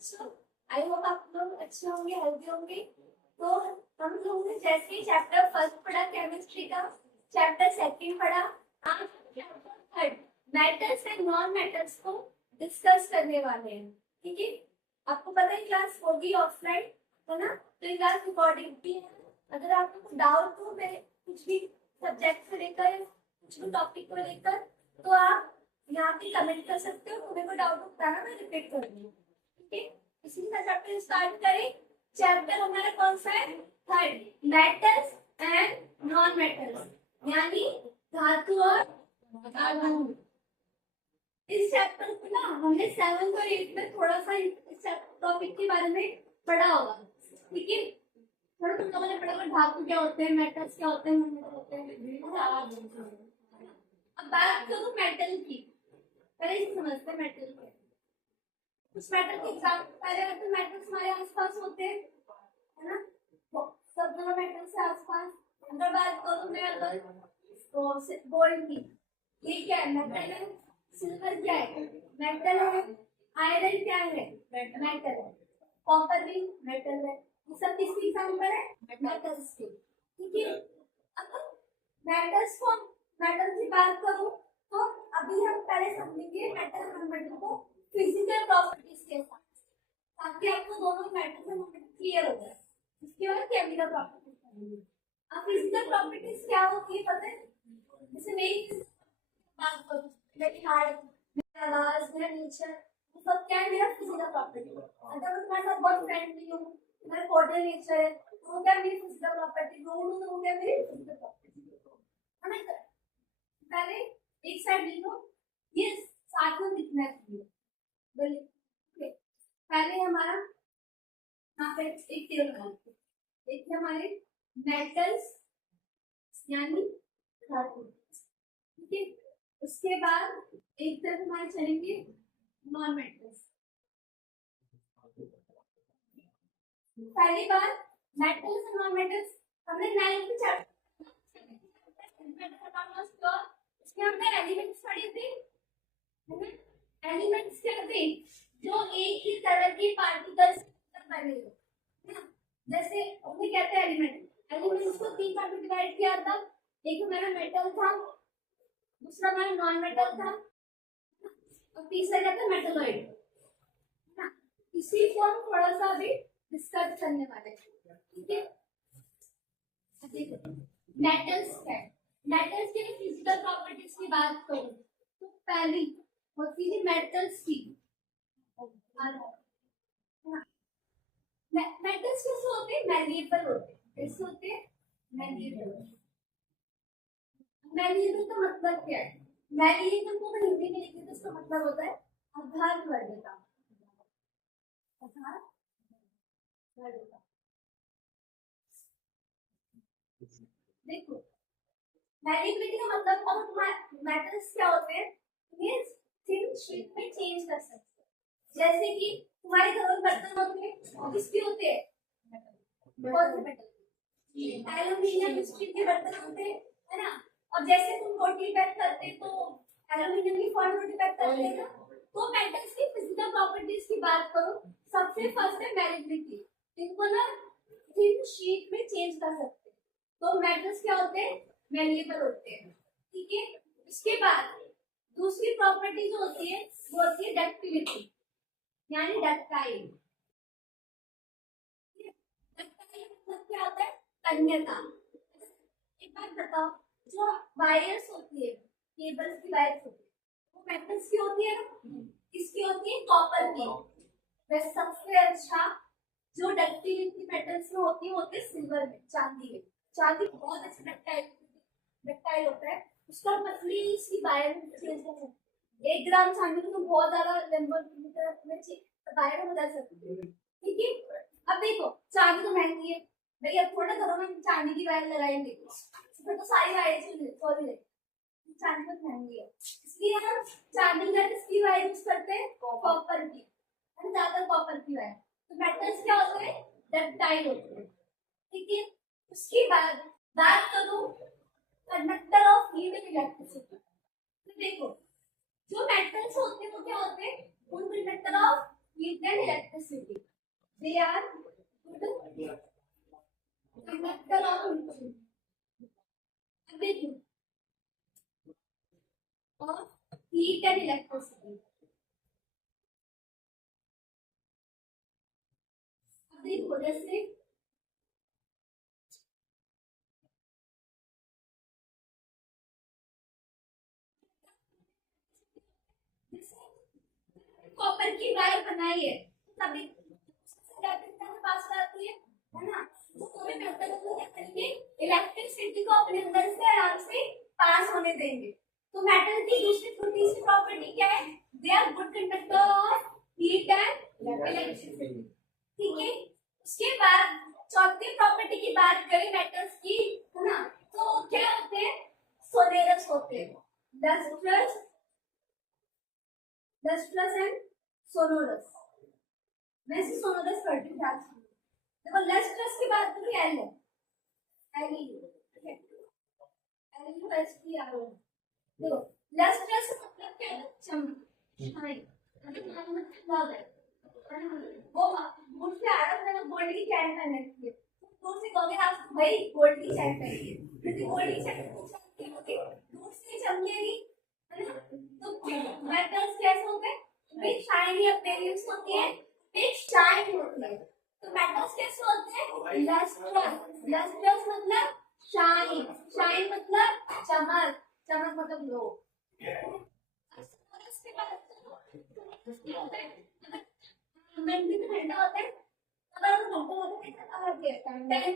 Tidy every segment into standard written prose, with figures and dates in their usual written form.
बच्चों, I hope आप लोग अच्छे होंगे, हेल्दी होंगे। तो हम लोगों ने जैसे ही चैप्टर फर्स्ट पढ़ा केमिस्ट्री का, चैप्टर सेकंड पढ़ा, आज chapter third metals and non metals को डिस्कस करने वाले हैं। ठीक है, आपको पता है क्लास होगी ऑफलाइन, है ना? तो ये क्लास रिकॉर्डिंग भी है। अगर आपको कुछ डाउट हो मेरे कुछ भी सब्जेक्ट को लेकर, कुछ भी टॉपिक को लेकर, तो आप यहाँ पे कमेंट कर सकते हो। तुम्हें कोई डाउट बताना, मैं रिपीट कर दूंगी। ठीक है, इसी के साथ चैप्टर स्टार्ट करें। चैप्टर हमारा कौन सा है? Third, metals and non metals, यानी धातु और अधातु। इस चैप्टर को ना हमने 7th और 8th में थोड़ा सा इस टॉपिक के बारे में पढ़ा होगा। ठीक है, थोड़ा तुम लोगों ने पढ़ा होगा धातु क्या होते हैं, मेटल्स क्या होते हैं, नॉन मेटल होते हैं। अब बात करूं मेटल की, पहले इसे समझते हैं मेटल क्या है। उस मेटल के एग्जाम्पल पहले आते हैं, मेटल्स हमारे आसपास होते हैं, है ना? सब जगह मेटल से आसपास। अगर बात करूं मैं अगर गोल्ड की, ये क्या है? मेटल है। सिल्वर क्या है? मेटल है। आयरन क्या है? मेटल है। कॉपर भी मेटल है। ये सब किसकी एग्जाम्पल है? मेटल्स की। ठीक है, अब मेटल्स को, मेटल की बात करूं तो अभी हम पहले समझेंगे मेटल नॉन मेटल को फिजिकल प्रॉपर्टीज के साथ, ताकि आपको दोनों मेटल से नॉन मेटल क्लियर हो जाए। इसके बाद केमिकल प्रॉपर्टीज पढ़ेंगे। अब फिजिकल प्रॉपर्टीज क्या होती है पता है? जैसे मेरी बात करूं, मेरी हार्ट, मेरा आवाज, मेरा नेचर, ये सब क्या है? मेरा फिजिकल प्रॉपर्टी। अगर मैं तुम्हारे साथ बहुत फ्रेंडली हूँ, मेरा कोऑर्डिनेट नेचर है, तो क्या मेरी फिजिकल प्रॉपर्टी? रूड हूँ तो क्या मेरी फिजिकल प्रॉपर्टी है ना? पहले एक साइड लिखो, ये साथ में लिखना चाहिए। बोलिए, पहले हमारा यहाँ पे एक टेबल बनाते हैं। एक है हमारे मेटल्स यानी धातु। ठीक है, उसके बाद एक तरफ हमारे चलेंगे नॉन मेटल्स। पहली बार मेटल्स और नॉन मेटल्स हमने 9th चैप्टर इसमें हमने एलिमेंट्स पढ़े थे, है ना? एलिमेंट्स क्या थे? जो एक ही तरह के पार्टिकल्स बने हो, है ना? जैसे उन्हें कहते हैं एलिमेंट। एलिमेंट्स को 3 पार्ट में डिवाइड किया था। एक हमारा मेटल था, दूसरा हमारा नॉन मेटल था, और तीसरा क्या था? मेटलॉइड, है ना? इसी को हम थोड़ा सा अभी डिस्कस करने वाले हैं। ठीक है, मेटल्स क्या है? मेटल्स के फिजिकल प्रॉपर्टीज की बात करूं तो पहली होती है मेटल्स की। मेटल्स कैसे होते हैं? मैलिएबल होते हैं। कैसे होते हैं? मैलिएबल। मैलिएबल का मतलब क्या है? मैलिएबल को हिंदी में लिखते तो इसका मतलब होता है आधार वर्गता। आधार वर्गता। देखो, मैलिएबिलिटी का मतलब अब मेटल्स क्या होते हैं? ये थिन शीट में चेंज कर सकते हैं। जैसे कि तुम्हारे घर में बर्तन होते हैं, किसके होते हैं? कौन से मेटल? एल्यूमिनियम स्टील के बर्तन होते हैं, है ना? और जैसे तुम रोटी पैक करते हैं तो एल्यूमिनियम की फॉइल रोटी पैक करते हैं ना। तो मेटल्स की फिजिकल प्रॉपर्टीज की बात करो, सबसे फर्स्ट है मैलिएबिलिटी। इनको ना थिन शीट में चेंज कर सकते हैं, तो मेटल्स क्या होते हैं? मैलिएबल होते हैं। ठीक है, इसके बाद दूसरी प्रॉपर्टी जो होती है वो होती है डक्टिलिटी, यानी डक्टाइल। डक्टाइल मतलब क्या होता है? तन्यता। एक बात बताओ, जो वायर्स होती है, केबल्स की वायर्स होती है, वो मेटल्स की होती है ना? किसकी होती है? कॉपर की। वैसे सबसे अच्छा जो डक्टिलिटी मेटल्स में होती है सिल्वर में, चांदी में। चांदी बहुत अच्छा डक्टाइल होता है, उसका पतली इसकी वायर चेंज कर सकते। 1 ग्राम चांदी को तो बहुत ज्यादा नंबर में वायर में बदल सकते हैं। ठीक है, अब देखो चांदी तो महंगी है भाई, अब थोड़ा घरों में चांदी की वायर लगाएंगे फिर तो सारी वायर सॉरी चांदी बहुत महंगी है, इसलिए हम चांदी का किसकी वायर यूज करते हैं? कॉपर की, है ज्यादा कॉपर की वायर। तो मेटल्स क्या होते हैं? डक्टाइल होते हैं। ठीक है, उसके बाद बात करूं conductor of heat and electricity. तो देखो, जो मेटल्स होते हैं वो क्या होते हैं? उन conductor of heat and electricity. They are good conductor of everything of heat and electricity. अब देखो जैसे कॉपर की वायर बनाई है तभी पास आती है ना। तो हमें मेटल को क्या करेंगे, इलेक्ट्रिसिटी को अपने अंदर से आराम से पास होने देंगे। तो मेटल की दूसरी छोटी सी प्रॉपर्टी क्या है, they are good conductor of heat and electricity. ठीक है, उसके बाद चौथी प्रॉपर्टी की बात करें मेटल्स की, है ना, तो क्या होते हैं, सोनेरस होते हैं, लस्ट्रस एंड सोनोरस। मैं इसे सोनोरस करती हूँ ध्यान से। देखो लस्ट्रस की बात करूँ एल है, देखो लस्ट्रस मतलब क्या है, चमक, वो मुझसे आरस ने गोल्ड की चैन पहन रखी है, दूर से कहोगे आप भाई गोल्ड की चैन पहनी है, क्योंकि गोल्ड की चैन दूर से चमकेगी, है ना। तो मेटल्स कैसे होते हैं, बिग शाइनी अपीयरेंस होती है, बिग शाइन होती है। तो मेटल्स कैसे होते हैं, लस्ट्रस मतलब शाइन, शाइन मतलब चमक, चमक मतलब ग्लो। उसके बाद मन भी ठंडा होता है, अगर वो ठंडा होता है तो आग देता है टाइम।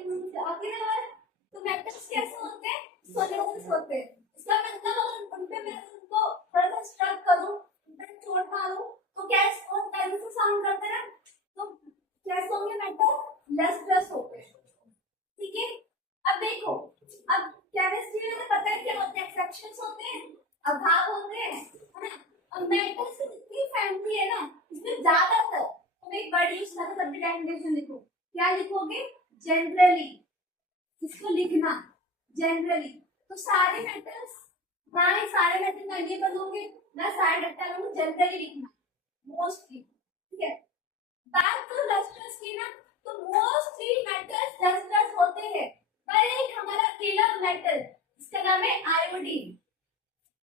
तो मेटल्स कैसे होते हैं, सोलिड्स होते हैं। इसका मतलब अगर उन पे मैं उनको थोड़ा सा स्ट्रक करूं, उन पे चोट मारूं, तो क्या और टाइम से साउंड करते हैं, तो कैसे होंगे मेटल, लस्ट्रस होते हैं। ठीक है, अब देखो, अब केमिस्ट्री में तो पता है क्या होते हैं, एक्सेप्शंस होते हैं, अभाव होते हैं, है ना। अब मेटल्स की जितनी फैमिली है ना, इसमें ज्यादातर तुम एक वर्ड यूज करो, तब भी डेफिनेशन लिखो, क्या लिखोगे, जनरली, इसको लिखना जनरली। तो सारे मेटल्स, ना ही सारे मेटल मैनेजेबल होंगे, ना सारे डेटा में जनरली लिखना, मोस्टली। ठीक है, बात तो लस्ट्रस की ना, तो मोस्टली मेटल्स लस्ट्रस होते हैं, पर एक हमारा किलर मेटल इसका नाम है आयोडीन।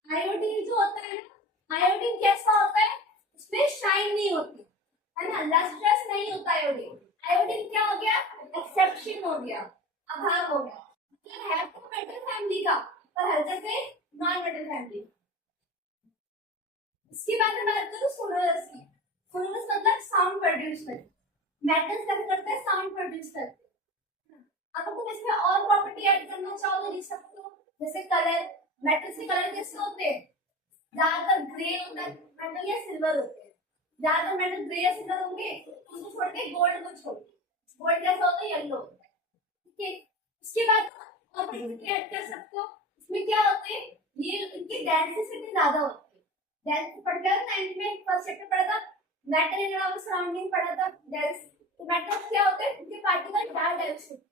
आयोडीन जो होता है ना, आयोडीन कैसा होता है, उसमें शाइन नहीं होती, है ना, लस्ट्रस नहीं होता आयोडीन। आयोडीन क्या हो गया, एक्सेप्शन हो गया, अभाव हो गया, मतलब है तो मेटल फैमिली का, पर हर जगह नॉन मेटल फैमिली। इसके बाद में बात करूं सोनोरस की। सोनोरस मतलब साउंड प्रोड्यूस करते, मेटल्स क्या करते हैं, साउंड प्रोड्यूस करते हैं। अगर तुम इसमें और प्रॉपर्टी ऐड करना चाहो तो लिख सकते हो, जैसे कलर, मेटल्स के कलर कैसे होते हैं, ज्यादातर ग्रे होता है मेटल या सिल्वर होते हैं, ज्यादातर मेटल ग्रे या सिल्वर होंगे, उसको छोड़ के गोल्ड को छोड़, गोल्ड कैसा होता है, येलो होता है। ठीक है, उसके बाद आप ऐड कर सकते हो, इसमें क्या होते हैं, ये इनकी डेंसिटी ज्यादा होती है, डेंसिटी पढ़ गया 9th में फर्स्ट चैप्टर पढ़ा था, मैटर इन आवर सराउंडिंग पढ़ा था, तो मेटल्स क्या होते हैं, इनके पार्टिकल ज्यादा डेंसिटी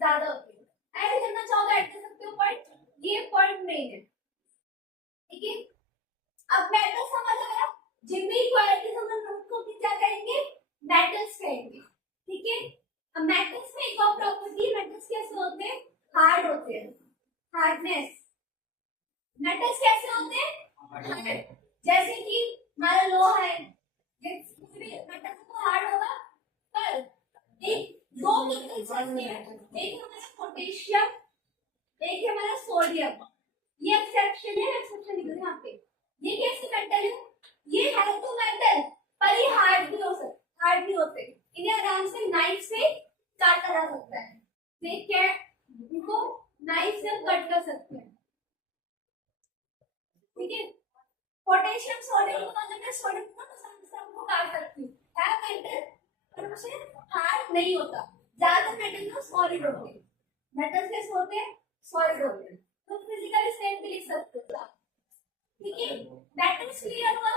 ज्यादा होती है। ऐड करना चाहो तो ऐड कर सकते हो पॉइंट, ये पॉइंट मेन है। ठीक है, अब मेटल समझ आया, जिन भी क्वालिटी समझ उसको क्या कहेंगे, मेटल्स कहेंगे। ठीक है, अब मेटल्स में एक और प्रॉपर्टी, मेटल्स कैसे होते हैं, हार्ड होते हैं, हार्डनेस। मेटल्स कैसे होते हैं, हार्ड, जैसे कि हमारा लोहा है, मेटल तो हार्ड होगा, पर एक दो मेटल्स ऐसे हैं, एक हमारा पोटेशियम, एक है हमारा सोडियम, ये एक्सेप्शन है, एक्सेप्शन लिखो यहाँ पे। ये कैसे मेटल है, ये है तो मेटल, पर ये हार्ड भी हो सकते, हार्ड भी होते हैं, इन्हें आराम से नाइफ से काटा जा सकता है, देख क्या इनको नाइफ से कट कर सकते हैं। ठीक है, पोटेशियम सोडियम को अगर मैं सोडियम को काट सकती हूँ, है मेटल, पर उसे हार्ड नहीं होता, ज्यादातर मेटल ना सॉलिड होते हैं, मेटल कैसे होते हैं, सॉलिड होते हैं, तो फिजिकल स्टेट भी लिख सकते हो। ठीक है, मेटल्स क्लियर हुआ,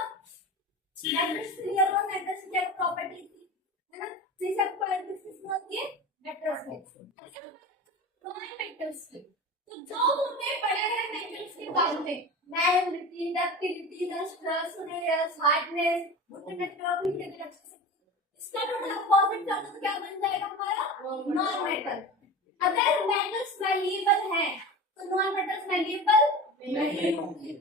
मेटल्स क्लियर हुआ, मेटल्स की क्या प्रॉपर्टी थी, है ना, थ्री सब क्वालिटीज किसमें होती है, मेटल्स में। नॉन मेटल्स की, तो जो तुमने पढ़ा है मेटल्स के बारे में, मैग्नेटिक, डक्टिलिटी, रस्ट, हार्डनेस, इसका टोटल अपोजिट कर दो तो क्या बन जाएगा हमारा नॉन मेटल। अगर मेटल्स मैलिएबल है तो नॉन मेटल्स मैलिएबल नहीं होंगे।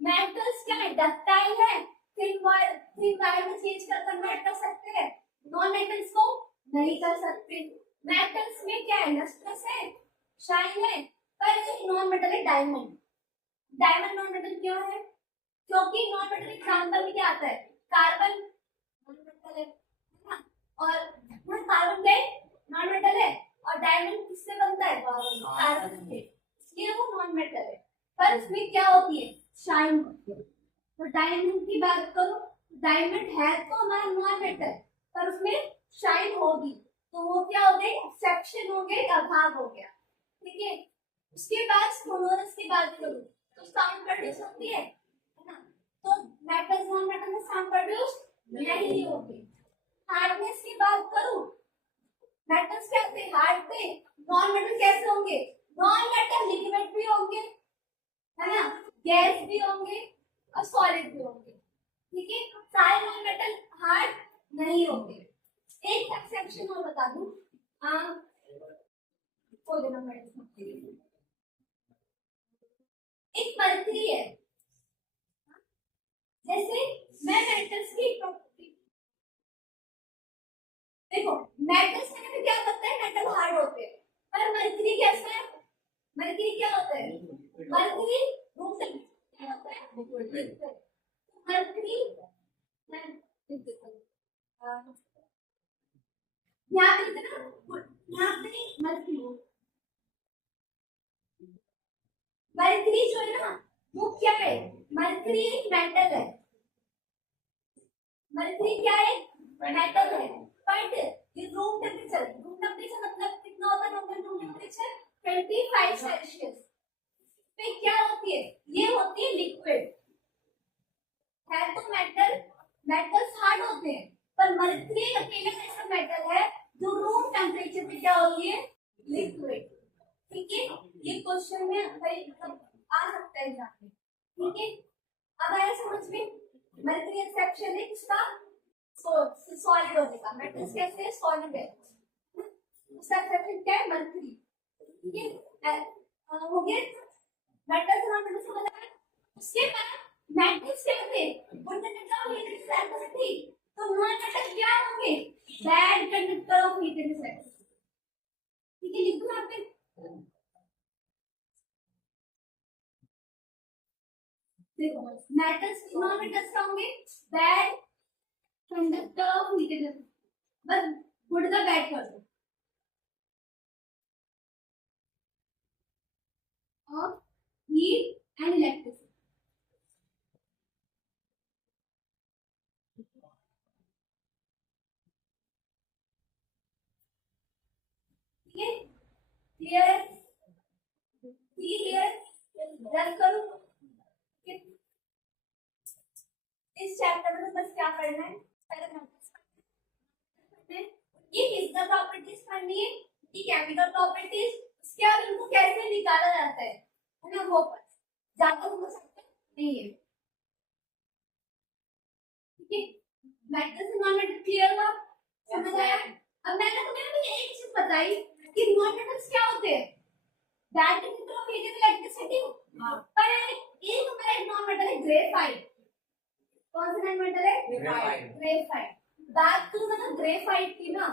मेटल्स क्या है, डक्टाइल है, थिन वायर में चेंज कर कन्वर्ट कर सकते हैं, नॉन मेटल्स को नहीं कर सकते। मेटल्स में क्या है, लस्ट्रस है, शाइन है, पर एक नॉन मेटल है डायमंड। डायमंड नॉन मेटल क्यों है, क्योंकि नॉन मेटल एग्जांपल में क्या आता है, कार्बन नॉन मेटल है ना, और कार्बन क्या है नॉन मेटल है, और डायमंड किससे बनता है, कार्बन से, इसलिए वो नॉन मेटल है। पर इसमें क्या होती है, शाइन होती है। तो डायमंड की बात करो, डायमंड है तो हमारा नॉन मेटल, पर उसमें शाइन होगी, तो वो क्या हो गई, एक्सेप्शन हो गई, अभाव हो गया। ठीक है, उसके बाद सोनोरस की बात करूं तो साउंड प्रोड्यूस होती है ना, तो मेटल्स नॉन मेटल में साउंड प्रोड्यूस नहीं होती। हार्डनेस की बात करूं, मेटल्स क्या होते हैं, हार्ड थे, नॉन मेटल कैसे होंगे, नॉन मेटल लिक्विड भी होंगे है ना, गैस भी होंगे और सॉलिड भी होंगे। ठीक है, सारे नॉन मेटल हार्ड नहीं होंगे। एक एक्सेप्शन और बता दूं, एक मर्करी है, जैसे मैं मेटल्स की प्रॉपर्टी देखो, मेटल्स में क्या होता है, मेटल हार्ड होते हैं, पर मर्करी कैसा है, मर्करी क्या होता है, मर्करी रूप से क्या होता है, मर्करी यहाँ पे मर्करी मर्करी जो है ना वो क्या है, मर्करी एक मेटल है, मर्करी क्या है, मेटल है, बट ये रूम टेम्परेचर मतलब कितना होता है, नॉर्मल रूम टेम्परेचर 25 सेल्सियस पे क्या होती है, ये होती है लिक्विड है। तो मेटल्स हार्ड होते हैं, पर मर्करी अकेला ऐसा मेटल है जो रूम टेम्परेचर पे क्या होती है, लिक्विड। ठीक है, ये क्वेश्चन में भाई आ सकता है एग्जाम में। ठीक है, अब आया समझ में, मर्करी एक्सेप्शन है किसका, सॉलिड होने का, मेटल्स कैसे है, सॉलिड है, उसका एक्सेप्शन क्या है, मर्करी। ठीक है, हो गया मेटल्स और नॉन समझ आया। उसके बाद मेटल्स क्या होते हैं, good conductor of heat electricity, तो नॉन मेटल क्या होंगे, bad conductor of heat electricity. ठीक है, लिख दो यहाँ पे, देखो मेटल्स नॉन मेटल्स क्या होंगे, bad conductor of heat electricity, बस गुड का बैड कर दो, ऑफ हीट एंड इलेक्ट्रिसिटी। ठीक है, क्लियर क्लियर, रन करो। इस चैप्टर में बस क्या करना है, ये फिजिकल प्रॉपर्टीज पढ़नी है, ये केमिकल प्रॉपर्टीज, उसके बाद इनको कैसे निकाला जाता है ना, वो पर ज्यादा हो सकता नहीं है। ठीक है, मेटल्स नॉन मेटल क्लियर हुआ, समझ आया। अब मैंने तुम्हें एक चीज बताई कि नॉन मेटल्स क्या होते हैं, bad conductor of heat electricity, पर एक हमारा नॉन मेटल है ग्रेफाइट। कौन सा नॉन मेटल है, ग्रेफाइट। बात तो मतलब ग्रेफाइट की ना,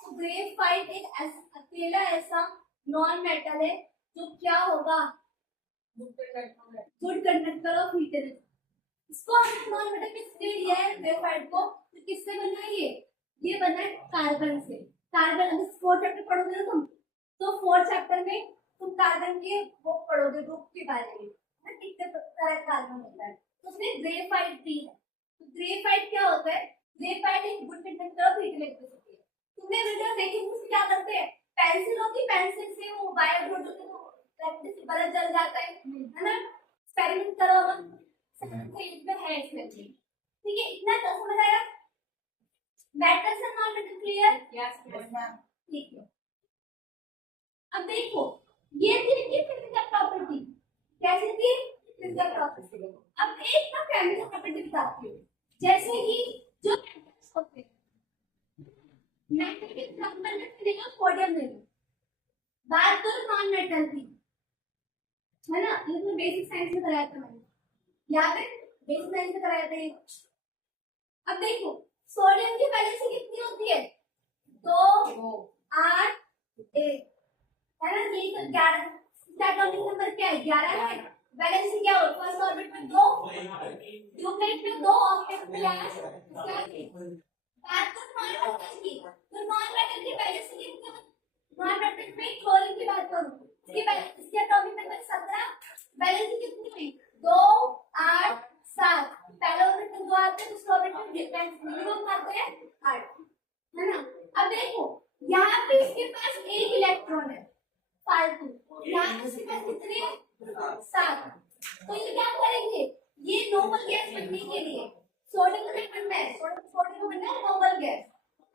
तो ग्रेफाइट एक अकेला ऐसा नॉन मेटल है जो क्या होगा, गुड कंडक्टर ऑफ हीट। इसको हमने नॉन मेटल किसने लिया है, ग्रेफाइट को, तो किससे बना है ये बना है कार्बन से। कार्बन अभी 4 चैप्टर पढ़ोगे ना तुम, तो 4 चैप्टर में तुम कार्बन के वो पढ़ोगे, ग्रुप के बारे में, कितने तरह का कार्बन होता है, तो उसमें ग्रेफाइट भी है। तो ग्रेफाइट क्या होता है, ग्रेफाइट एक good conductor of heat electricity है। तुमने वीडियो देखी, उसमें क्या करते हैं, पेंसिल होती, पेंसिल से वो वायर जोड़ देते हैं, इलेक्ट्रिसिटी बल्ब जल जाता है ना, एक्सपेरिमेंट करो होगा, फील्ड में है इसमें। ठीक है, इतना तो समझ आया, metals and non metal clear, yes ma'am. ठीक है, अब देखो ये थी कि फिजिकल प्रॉपर्टी कैसी थी, फिजिकल प्रॉपर्टी। अब एक ना केमिकल प्रॉपर्टी बताती हूँ, जैसे कि जो मेटल्स होते हैं, मेटल के एग्जांपल में लेना सोडियम ले लो, बात तो नॉन मेटल की है ना, ये तो बेसिक साइंस में कराया था मैंने, याद है बेसिक साइंस में कराया था ये। अब देखो सोडियम की वैलेंसी कितनी होती है, 2 8 1 है ना, ये तो 11, इसका एटॉमिक नंबर क्या है 11 है। वैलेंसी क्या हो, फर्स्ट ऑर्बिट में 2, ड्यूप्लेट में 2, ऑक्टेट में क्या है। बात तो नॉन मेटल की, तो नॉन मेटल की वैलेंसी कितनी होती है, नॉन मेटल में क्लोरीन की बात करूं, इसकी एटॉमिक नंबर 17, वैलेंसी कितनी हुई 2 8 7, पहले ऑर्बिट में 2 आते हैं, दूसरे ऑर्बिट में डिफरेंस मिनिमम आते हैं 8, है ना। अब देखो यहाँ पे इसके पास एक इलेक्ट्रॉन है फालतू, यहाँ पे इसके पास कितने हैं 7, तो ये क्या करेंगे, ये नॉर्मल गैस बनने के लिए सोडियम को बनना है, सोडियम को बनना है नॉर्मल गैस,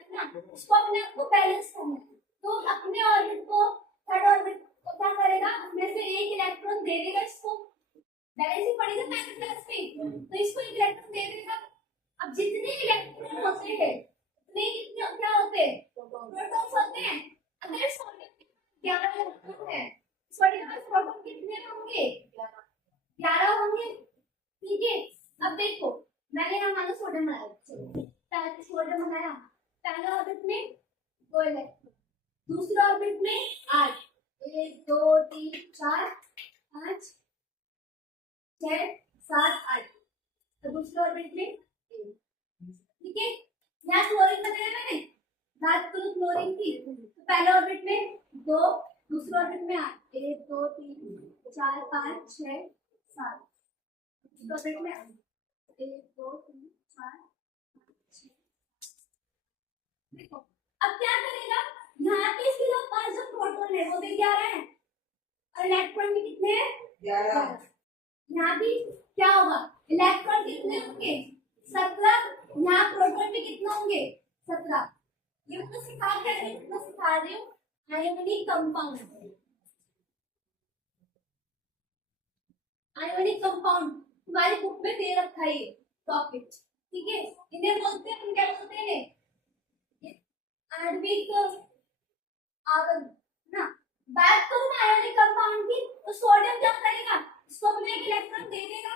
है ना, उसको अपने आप को बैलेंस करना है, तो अपने ऑर्बिट को थर्ड ऑर्बिट को क्या करेगा, उसमें से एक इलेक्ट्रॉन दे देगा इसको, बैलेंस ही पड़ेगा मैग्नेटिक फ्लक्स में, तो इसको एक इलेक्ट्रॉन दे देगा। अब जितने इलेक्ट्रॉन होते हैं उतने कितने क्या होते हैं, प्रोटॉन्स होते हैं। अगर सोडियम के 11 इलेक्ट्रॉन है, सोडियम के प्रोटॉन कितने होंगे 11 होंगे, ठीक है। अब देखो मैंने यहाँ मानो सोडियम बनाया, पहले सोडियम बनाया, पहले ऑर्बिट में 2 इलेक्ट्रॉन, दूसरे ऑर्बिट में 8, 1 2 3 4 5 6 7 8, तो दूसरे ऑर्बिट में 1, ठीक है। यहाँ क्लोरीन बनाया मैंने, बात करूँ क्लोरीन की, तो पहले ऑर्बिट में 2, दूसरे ऑर्बिट में 8, 1 2 3 4 5 6 7, दूसरे ऑर्बिट में 1 2 3 4 5 6। देखो अब क्या करेगा, यहाँ पे इसके पास जो प्रोटॉन है वो भी 11 है और इलेक्ट्रॉन भी कितने हैं 11। यहाँ भी क्या होगा, इलेक्ट्रॉन कितने होंगे 17, यहाँ प्रोटॉन भी कितने होंगे 17। ये मैं सिखा रही हूँ आयोनिक कंपाउंड, आयोनिक कंपाउंड तुम्हारी बुक में दे रखा है ये टॉपिक, ठीक है। इन्हें बोलते हैं, क्या बोलते हैं, आणविक आवेश ना। बात करूं ना आयोनिक कंपाउंड की, तो सोडियम क्या करेगा, इसको अपने एक इलेक्ट्रॉन दे देगा,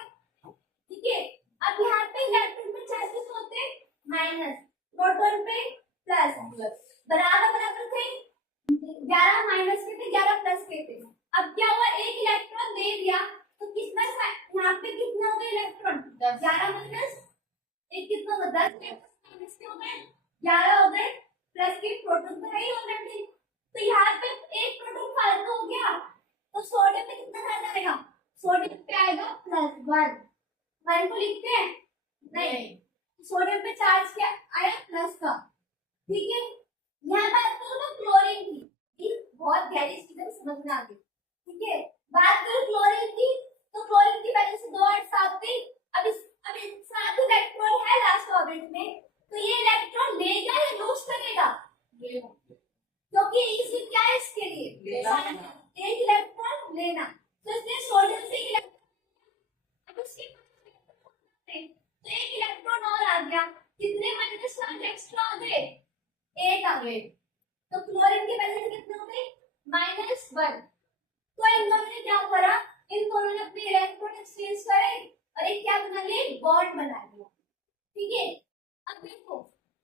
ठीक है। अब यहाँ पे इलेक्ट्रॉन पे चार्जेस होते हैं माइनस, प्रोटॉन पे प्लस, बराबर बराबर थे, 11 माइनस के थे 11 प्लस के थे। अब क्या हुआ, एक इलेक्ट्रॉन दे दिया तो कितना यहाँ पे कितना हो गया इलेक्ट्रॉन 11 माइनस एक कितना होगा 10 माइनस के हो गए 11 हो गए, प्लस के प्रोटॉन तो है ही ऑलरेडी, तो यहाँ पे एक प्रोटॉन फालतू हो गया, तो सोडियम पे कितना चार्ज आएगा, सोडियम पे आएगा +1, 1 को लिखते हैं नहीं, सोडियम पे चार्ज क्या आया प्लस का, ठीक है। यहाँ बात करो ना क्लोरीन की, बहुत गहरी चीजें समझना आगे, ठीक है। बात करो क्लोरीन की, तो क्लोरीन की वैल्यू से 2 8 7 थी, अब इस 7 इलेक्ट्रॉन है लास्ट ऑर्बिट में, तो ये इलेक्ट्रॉन लेगा या लूज करेगा, क्योंकि इसी क्या है इसके लिए एक इलेक्ट्रॉन लेना, तो इसलिए सोडियम से तो एक इलेक्ट्रॉन और आ गया, कितने माइनस चार्ज एक्स्ट्रा आ गए 8 आ गए, तो क्लोरीन की वैल्यू कितनी हो गई -1। तो इन दोनों ने क्या करा, इन दोनों ने अपने इलेक्ट्रॉन एक्सचेंज करे और एक क्या बना लिया, बॉन्ड बना लिया, ठीक है। अब देखो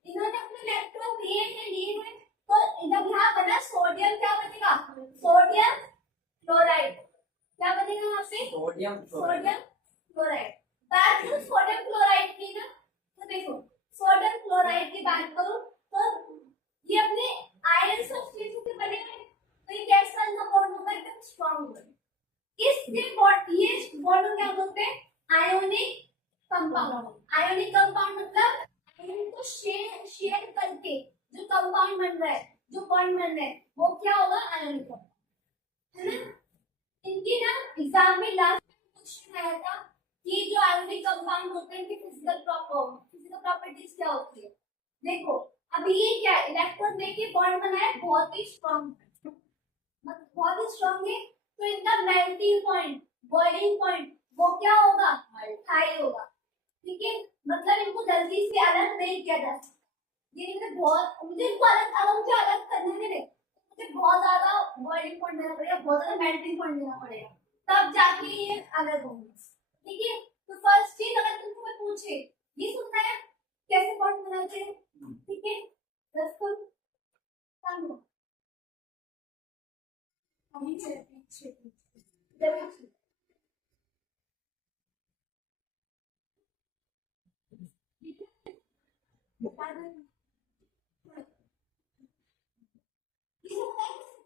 इन्होंने अपने इलेक्ट्रॉन लिए हैं, तो जब यहाँ बना सोडियम क्या बनेगा, सोडियम क्लोराइड, क्या बनेगा यहाँ पे सोडियम क्लोराइड। बात करूं सोडियम क्लोराइड की ना, तो देखो सोडियम क्लोराइड की बात करूं तो ये अपने आयरन सब्सटीट्यूट से बने हैं, तो ये कैसा इनका बॉन्ड होगा, एकदम स्ट्रांग होगा। इसके बॉन्ड ये बॉन्ड क्या बोलते हैं, आयोनिक कंपाउंड। आयोनिक कंपाउंड मतलब आयन को शेयर करके जो कंपाउंड बन रहा है, जो बॉन्ड बन रहा है, वो क्या होगा आयोनिक कंपाउंड, है ना। इनकी ना एग्जाम में लास्ट क्वेश्चन आया था कि जो आयोनिक कंपाउंड होते हैं इनकी फिजिकल प्रॉपर्टीज क्या होती है। देखो अभी ये क्या इलेक्ट्रॉन देके बॉन्ड बनाया, बहुत ही स्ट्रांग, बहुत ही स्ट्रांग है, तो इनका मेल्टिंग पॉइंट, बॉइलिंग पॉइंट वो क्या होगा, हाई होगा। ठीक है, मतलब इनको जल्दी से अलग नहीं किया जा सकता। ये मुझे इनको अलग करने में मुझे बहुत ज्यादा बॉइलिंग पॉइंट देना पड़ेगा, बहुत ज्यादा मेल्टिंग पॉइंट देना पड़ेगा, तब जाके ये अलग होंगे। ठीक है, तो फर्स्ट चीज अगर तुमको कोई पूछे ये सुनना है कैसे पॉइंट बनाते हैं, ठीक है, रस्कुल सामने पीछे पीछे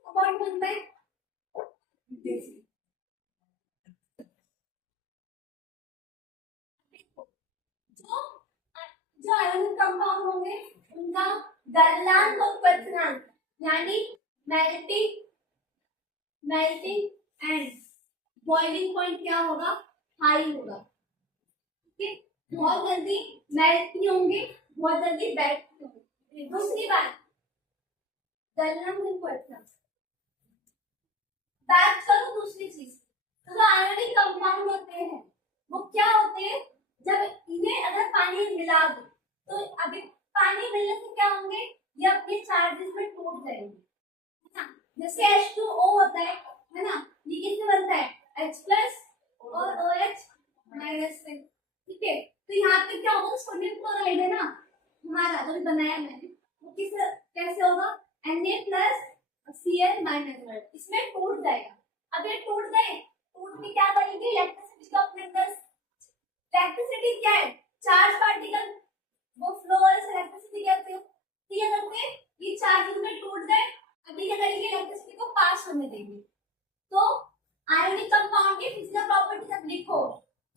पॉइंट बनता है। जो आयोनिक कंपाउंड होंगे उनका गलनांक और क्वथनांक यानी मेल्टिंग एंड बॉइलिंग पॉइंट क्या होगा, हाई होगा। ठीक है, बहुत जल्दी मेल्ट नहीं होंगे, बहुत जल्दी बैठ होंगे। दूसरी बात गलनांक और क्वथनांक, बात करो दूसरी चीज, तो जो आयोनिक कंपाउंड होते हैं वो क्या होते हैं, जब इन्हें अगर पानी मिला दो तो अभी पानी मिलने से क्या होंगे, ये अपने चार्जेस में टूट जाएंगे, है ना। जैसे H2O होता है ना, ये किससे बनता है, H+ और OH- से। ठीक है, तो यहाँ पे क्या होगा, सोडियम क्लोराइड है ना हमारा जो बनाया मैंने, वो किस कैसे होगा, Na+Cl-, इसमें टूट जाएगा। अब ये टूट गए, टूट के क्या करेंगे, इलेक्ट्रिसिटी को अपने अंदर, इलेक्ट्रिसिटी क्या है, चार्ज पार्टिकल, वो फ्लो और इलेक्ट्रिसिटी कहते हैं। ठीक है, करते ये चार्ज में टूट गए, अभी क्या करेंगे, इलेक्ट्रिसिटी को पास होने देंगे। तो आयोनिक कंपाउंड की फिजिकल प्रॉपर्टीज अब लिखो,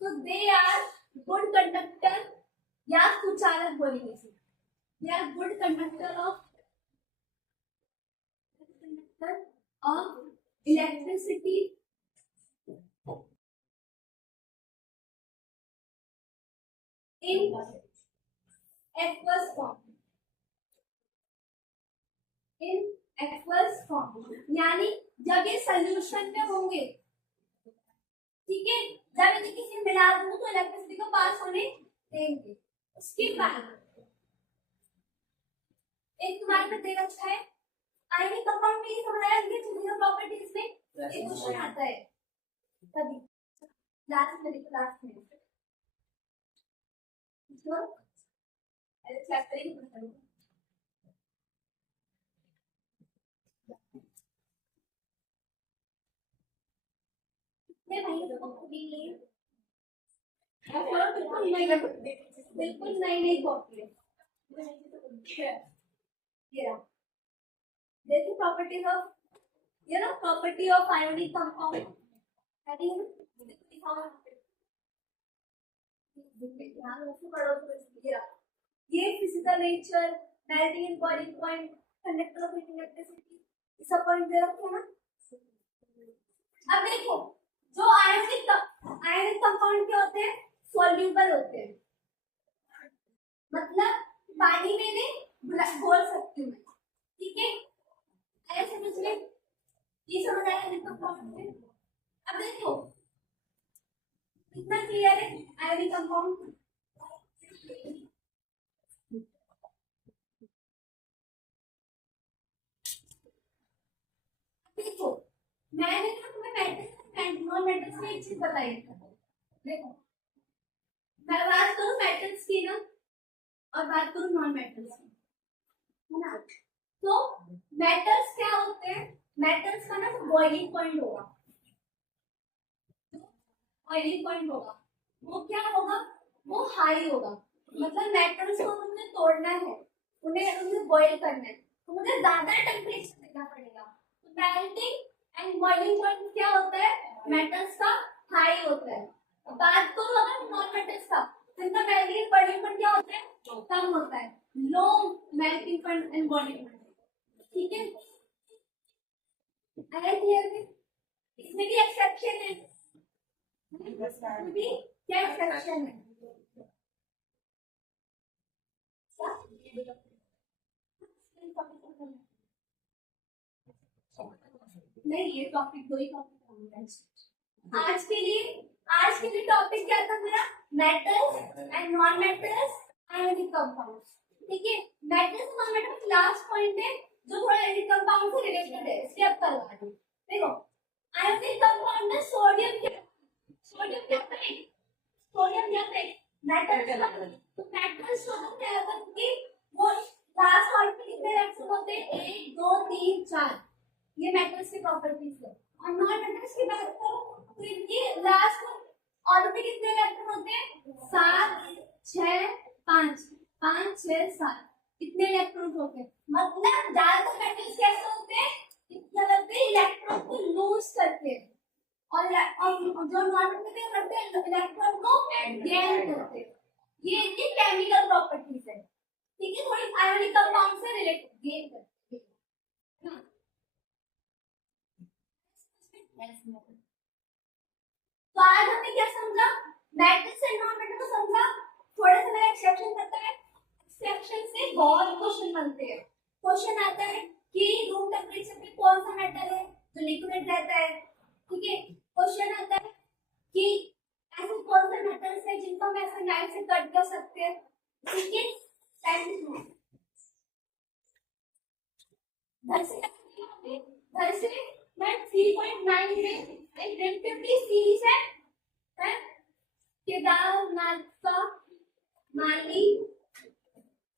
तो दे आर गुड कंडक्टर या सुचालक बोलेंगे इसे, they are good conductor of electricity in aqueous form, in aqueous form यानी जब ये सोल्यूशन में होंगे। ठीक है, जब इन्हें किसी मिला दूं तो इलेक्ट्रिसिटी को पास होने देंगे। उसके बाद एक तुम्हारे पे दे रखा है आयनिक कंपाउंड में, ये समझाया गया फिजिकल प्रॉपर्टीज में एक क्वेश्चन आता है कभी लास्ट में जो चैप्टरिंग बताऊं, मैं भाई को भी नहीं बिल्कुल नहीं कॉपी है। ये देखिए प्रॉपर्टीज ऑफ, ये ना प्रॉपर्टी ऑफ आयोनिक कंपाउंड है, ये physical nature, melting and boiling point, conductor of electricity, ये सब पॉइंट दे रखे हैं ना। अब देखो जो आयोनिक कंपाउंड क्या होते हैं, सॉल्यूबल होते हैं, मतलब पानी में नहीं घोल सकती हूँ। ठीक है, ऐसे समझ ले, ये समझ आया आयोनिक कंपाउंड में। अब देखो कितना क्लियर है आयोनिक कंपाउंड, देखो मैंने ना तुम्हें मेटल्स एंड नॉन मेटल्स में एक चीज बताई। देखो मैं बात करूं मेटल्स की ना और बात करूं नॉन मेटल्स की, है ना। तो मेटल्स क्या होते हैं, मेटल्स का ना बॉइलिंग पॉइंट होगा, बॉइलिंग पॉइंट होगा, वो क्या होगा, वो हाई होगा। मतलब मेटल्स को तुमने तोड़ना है, उन्हें बॉईल करना है, तो मुझे ज्यादा टेम्परेचर देना पड़ेगा। तो मेल्टिंग एंड बॉइलिंग पॉइंट क्या होता है, मेटल्स का हाई होता है। बात करो अगर नॉन मेटल्स का, तो इनका मेल्टिंग बॉइलिंग पॉइंट क्या होता है, कम होता है, low melting point and boiling point. ठीक है, आया क्लियर में, इसमें भी एक्सेप्शन है, भी क्या एक्सेप्शन है, नहीं, ये टॉपिक 2 ही टॉपिक आज के लिए टॉपिक क्या था मेरा? Metals and non metals, ionic compounds. ठीक है, metals non metals last point है जो थोड़ा आयोनिक कंपाउंड से रिलेटेड है, इसलिए अब करवा दो। देखो आयोनिक कंपाउंड में सोडियम क्या है? सोडियम क्या है? मेटल। तो मेटल सोडियम क्या है कि वो लास्ट पॉइंट में कितने इलेक्ट्रॉन होते हैं? 1 2 3 4। ये मेटल्स की प्रॉपर्टीज है। और नॉन मेटल्स की बात करो तो इनकी लास्ट ऑर्डर में कितने इलेक्ट्रॉन होते हैं? 7 6 5 5 6 7 कितने इलेक्ट्रॉन होते हैं? मतलब ज्यादातर मेटल्स कैसे होते हैं? मतलब इलेक्ट्रॉन को लूज करते हैं और जो नॉन मेटल करते हैं इलेक्ट्रॉन को गेन करते हैं। ये इनकी केमिकल प्रॉपर्टीज है। ठीक है, थोड़ी आयोनिक कंपाउंड से रिलेटेड गेन करते हैं। तो आज हमने क्या समझा? मेटल्स एंड नॉन मेटल को समझा। थोड़ा सा मेरा एक्सेप्शन करता है, एक्सेप्शन से बहुत क्वेश्चन बनते हैं। क्वेश्चन आता है कि रूम टेम्परेचर पे कौन सा मेटल है जो लिक्विड रहता है। ठीक है, क्वेश्चन आता है कि ऐसे कौन से मेटल्स है जिनको हम ऐसे नाइफ से कट कर सकते हैं। ठीक है, घर से मैं 3.9 में एक रिलेटिवली सीरीज है केदारनाथ का माली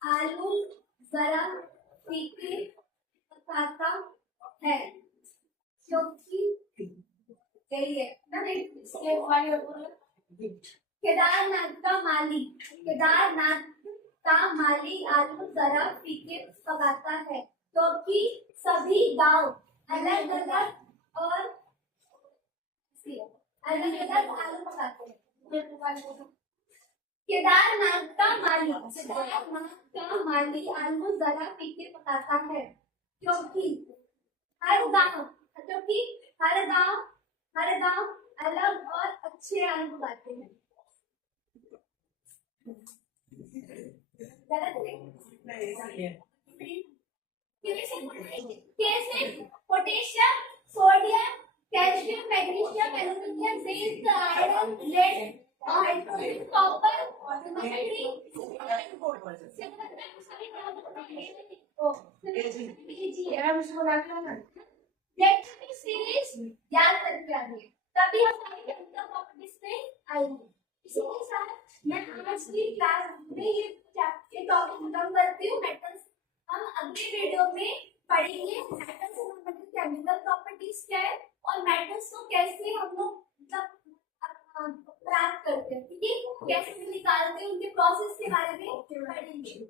आलू जरा फीके पकाता है, क्योंकि यही है ना। केदारनाथ का माली आलू जरा फीके पकाता है, क्योंकि सभी गांव अलग अलग और अलग अलग आलू पकाते हैं। केदारनाथ का माली आलू जरा फीके पकाता है, क्योंकि हर गांव अलग और अच्छे आलू पकाते हैं। कैसे? Potassium, sodium, calcium, magnesium, aluminium, zinc, iron, lead, hydrogen, copper, series याद करके आइए, तभी हम केमिकल प्रॉपर्टीज पे आएंगे। इसी के साथ मैं आज की क्लास में ये टॉपिक खत्म करती हूँ। मेटल्स हम अगले वीडियो में पढ़ेंगे। मेटल्स से संबंधित केमिकल प्रॉपर्टीज क्या है और मेटल्स को कैसे हम लोग प्राप्त करते हैं। ठीक है, कैसे निकालते हैं, उनके प्रोसेस के बारे में पढ़ेंगे।